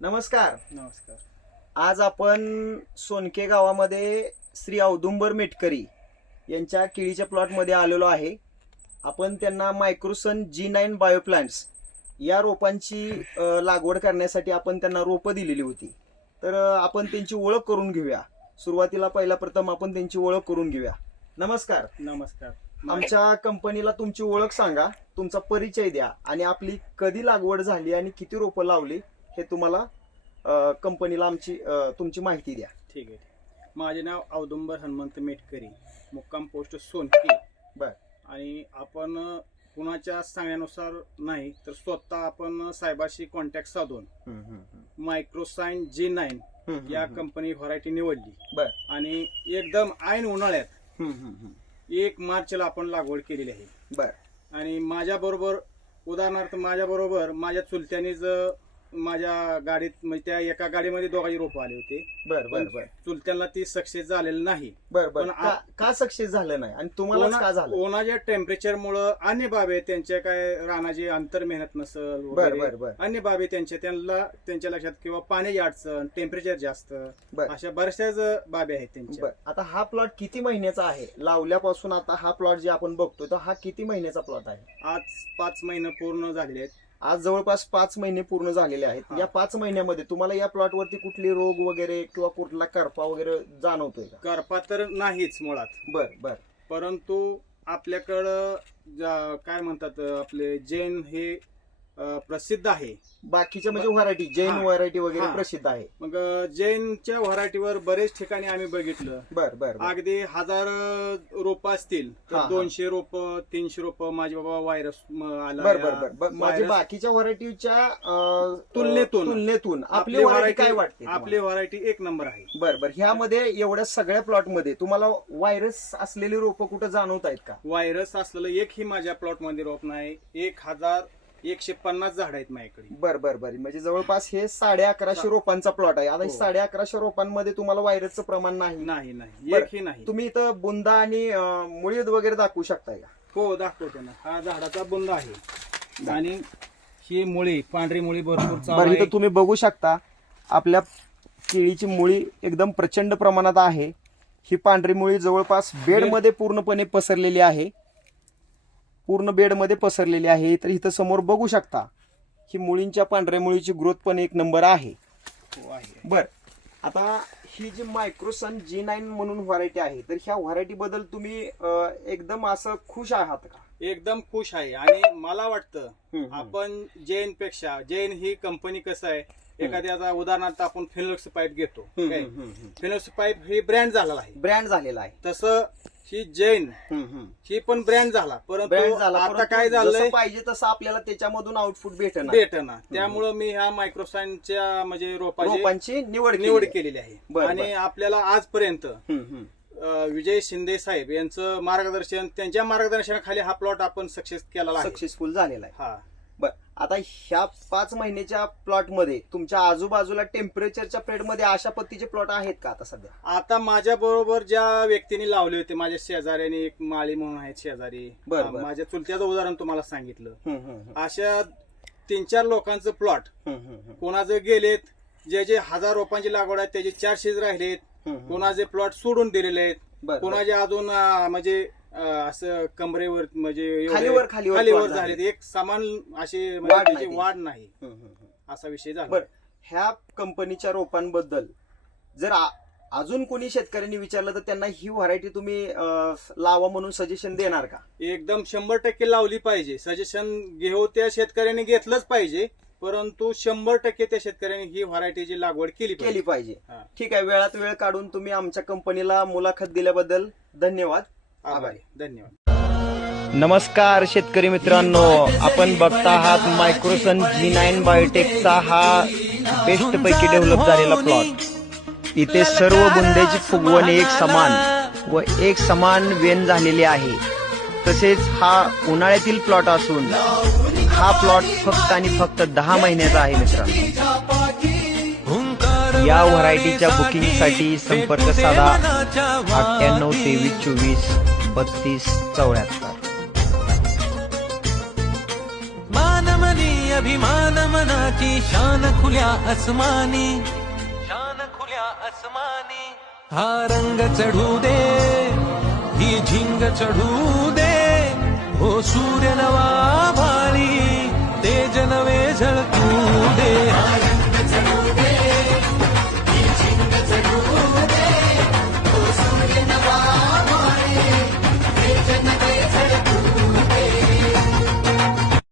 नमस्कार. नमस्कार. आज आपण सोनके गावामध्ये श्री औदुंबर मेटकरी यांच्या केळीच्या प्लॉटमध्ये आलेलो आहे. आपण त्यांना मायक्रोसन G9 बायोप्लांट्स या रोपांची लागवड करण्यासाठी आपण त्यांना रोपं दिलेली होती. तर आपण त्यांची ओळख करून घेऊया. सुरुवातीला प्रथम आपण त्यांची ओळख करून घेऊया. नमस्कार. नमस्कार. आमच्या कंपनीला तुमची ओळख सांगा, तुमचा परिचय द्या आणि आपली कधी लागवड झाली आणि किती रोपं लावली हे तुम्हाला कंपनीला तुमची माहिती द्या. ठीक आहे. माझे नाव औदुंबर हनुमंत मेटकरी, मुक्काम पोस्ट सोनके. बर. आणि आपण कुणाच्या सांगण्यानुसार नाही तर स्वतः आपण साहेबाशी कॉन्टॅक्ट साधून मायक्रोसाइन G9 या कंपनी व्हरायटी निवडली. बर. आणि एकदम ऐन उन्हाळ्यात 1 मार्चला आपण लागवड केलेली आहे. बर. आणि उदाहरणार्थ माझ्या बरोबर माझ्या चुलत्यानेच माझ्या गाडीत म्हणजे त्या एका गाडीमध्ये दोघांची रोपं आले होते. बर बर बर. चुलत्यांना ती सक्सेस झालेलं नाही. बर बर. का सक्सेस झालं नाही आणि तुम्हाला का झालं? उन्हाच्या टेम्परेचर मुळे अन्य बाबी त्यांच्या काय रानाची अंतर मेहनत नसल बर बर बर. अन्य बाबी त्यांच्या लक्षात किंवा पाण्याची अडचण, टेम्परेचर जास्त, अशा बऱ्याचशाच बाबी आहेत त्यांच्या. आता हा प्लॉट किती महिन्याचा आहे? लावल्यापासून आता हा प्लॉट जे आपण बघतोय तर हा किती महिन्याचा प्लॉट आहे? आज 5 महिने पूर्ण झालेले आहेत. आज जवळपास 5 महिने पूर्ण झालेले आहेत. या 5 महिन्यामध्ये तुम्हाला या प्लॉट वरती कुठली रोग वगैरे किंवा कुठला करपा वगैरे जाणवतोय का? करपा तर नाहीच मुळात. बर बर. परंतु आपल्याकडं काय म्हणतात आपले जैन हे प्रसिद्ध आहे. बाकीच्या म्हणजे व्हरायटी जैन व्हरायटी वगैरे प्रसिद्ध आहे. मग जैनच्या व्हरायटीवर बरेच ठिकाणी आम्ही बघितलं. बर बर. अगदी 1000 रोप असतील तर 200 रोप 300 रोप माझे बाबा व्हायरस आला. बर बर बर. म्हणजे बाकीच्या व्हरायटीच्या तुलनेतून आपली व्हरायटी काय वाटते? आपली व्हरायटी 1 नंबर आहे. बर बर. ह्यामध्ये एवढ्या सगळ्या प्लॉट मध्ये तुम्हाला व्हायरस असलेली रोपं कुठं जाणवत आहेत का? व्हायरस असलेलं एकही माझ्या प्लॉट मध्ये रोप नाही. 1150 झाड आहेत माझ्याकडे. बर बर बर. म्हणजे जवळपास हे 1150 रोपांचा प्लॉट आहे. आता 1150 रोपांमध्ये तुम्हाला व्हायरसचं प्रमाण नाही? नाही. एकही नाही. तुम्ही इथं बुंदा आणि मुळी वगैरे दाखवू शकताय का? हो, दाखवतो ना. हा झाडाचा बुंदा आहे आणि ही मुळी, पांढरी मुळी भरपूर बरं. इथं तुम्ही बघू शकता आपल्या केळीची मुळी एकदम प्रचंड प्रमाणात आहे. ही पांढरी मुळी जवळपास बेडमध्ये पूर्णपणे पसरलेली आहे. पूर्ण बेडमध्ये पसरलेली आहे. तर इथं समोर बघू शकता ही मुळींच्या पांढऱ्या मुळीची ग्रोथ पण 1 नंबर आहे. बर. आता ही जी मायक्रोसन G9 म्हणून व्हरायटी आहे तर ह्या व्हरायटी बद्दल तुम्ही एकदम असं खुश आहात का? एकदम खुश आहे. आणि मला वाटतं आपण जैन ही कंपनी कसं आहे, एखाद्या उदाहरणार्थ आपण फिनोलेक्स पाईप घेतो. फिनोलेक्स पाईप ही ब्रँड झालेला आहे. तसं ही जैन ही पण ब्रँड झाला. परंतु आता काय झालंय, पाहिजे तसं आपल्याला त्याच्यामधून आउटपुट भेटना. त्यामुळे मी ह्या मायक्रोसाइनच्या म्हणजे रोपांची निवड केलेली आहे. आणि आपल्याला आजपर्यंत विजय शिंदे साहेब यांचं मार्गदर्शन, त्यांच्या मार्गदर्शनाखाली हा प्लॉट आपण सक्सेसफुल झालेला आहे. हा. बर. आता ह्या 5 महिन्याच्या प्लॉट मध्ये तुमच्या आजूबाजूला टेम्परेचरच्या पिरियड मध्ये अशा पद्धतीचे प्लॉट आहेत का आता सध्या? आता माझ्या बरोबर ज्या व्यक्तीने लावले होते, माझ्या शेजाऱ्याने एक माळी म्हणून आहेत शेजारी, माझ्या चुलत्याचं उदाहरण तुम्हाला सांगितलं. अशा 3-4 लोकांचं प्लॉट कोणाचे गेलेत, जे 1000 रोपांची लागवड आहे त्याचे 400 राहिलेत. कोणाचे प्लॉट सोडून दिलेले आहेत. कोणाचे अजून म्हणजे असं कमरेवर म्हणजे खालीवर झाले. एक समान अशी वाढ नाही, असा विषय झाला. ह्या कंपनीच्या रोपांबद्दल जर अजून कोणी शेतकऱ्यांनी विचारलं तर त्यांना ही व्हरायटी तुम्ही लावा म्हणून सजेशन देणार का? एकदम 100% लावली पाहिजे. सजेशन घेऊ त्या शेतकऱ्यांनी घेतलंच पाहिजे. परंतु 100% त्या शेतकऱ्यांनी ही व्हरायटीची लागवड केली पाहिजे. ठीक आहे. वेळात वेळ काढून तुम्ही आमच्या कंपनीला मुलाखत दिल्याबद्दल धन्यवाद. धन्यवाद. नमस्कार शेतकरी मित्रांनो, आपण बघता आहात मायक्रोसन G9 बायोटेकचा हा बेस्ट पैकी डेव्हलप झालेला प्लॉट. इथे सर्व बुंद्याची फुगवण एक समान वेन झालेली आहे. तसेच हा उन्हाळ्यातील प्लॉट असून हा प्लॉट फक्त आणि फक्त 10 महिन्याचा आहे मित्रांनो. या व्हरायटीच्या बुकिंगसाठी संपर्क साधा 98 23 24 32 74. अभिमान मनाची शान खुल्या आसमानी, शान खुल्या आसमानी. हा रंग चढू दे, ही झिंग चढू दे, हो सूर्य नवा भाळी, तेज नवे झळकू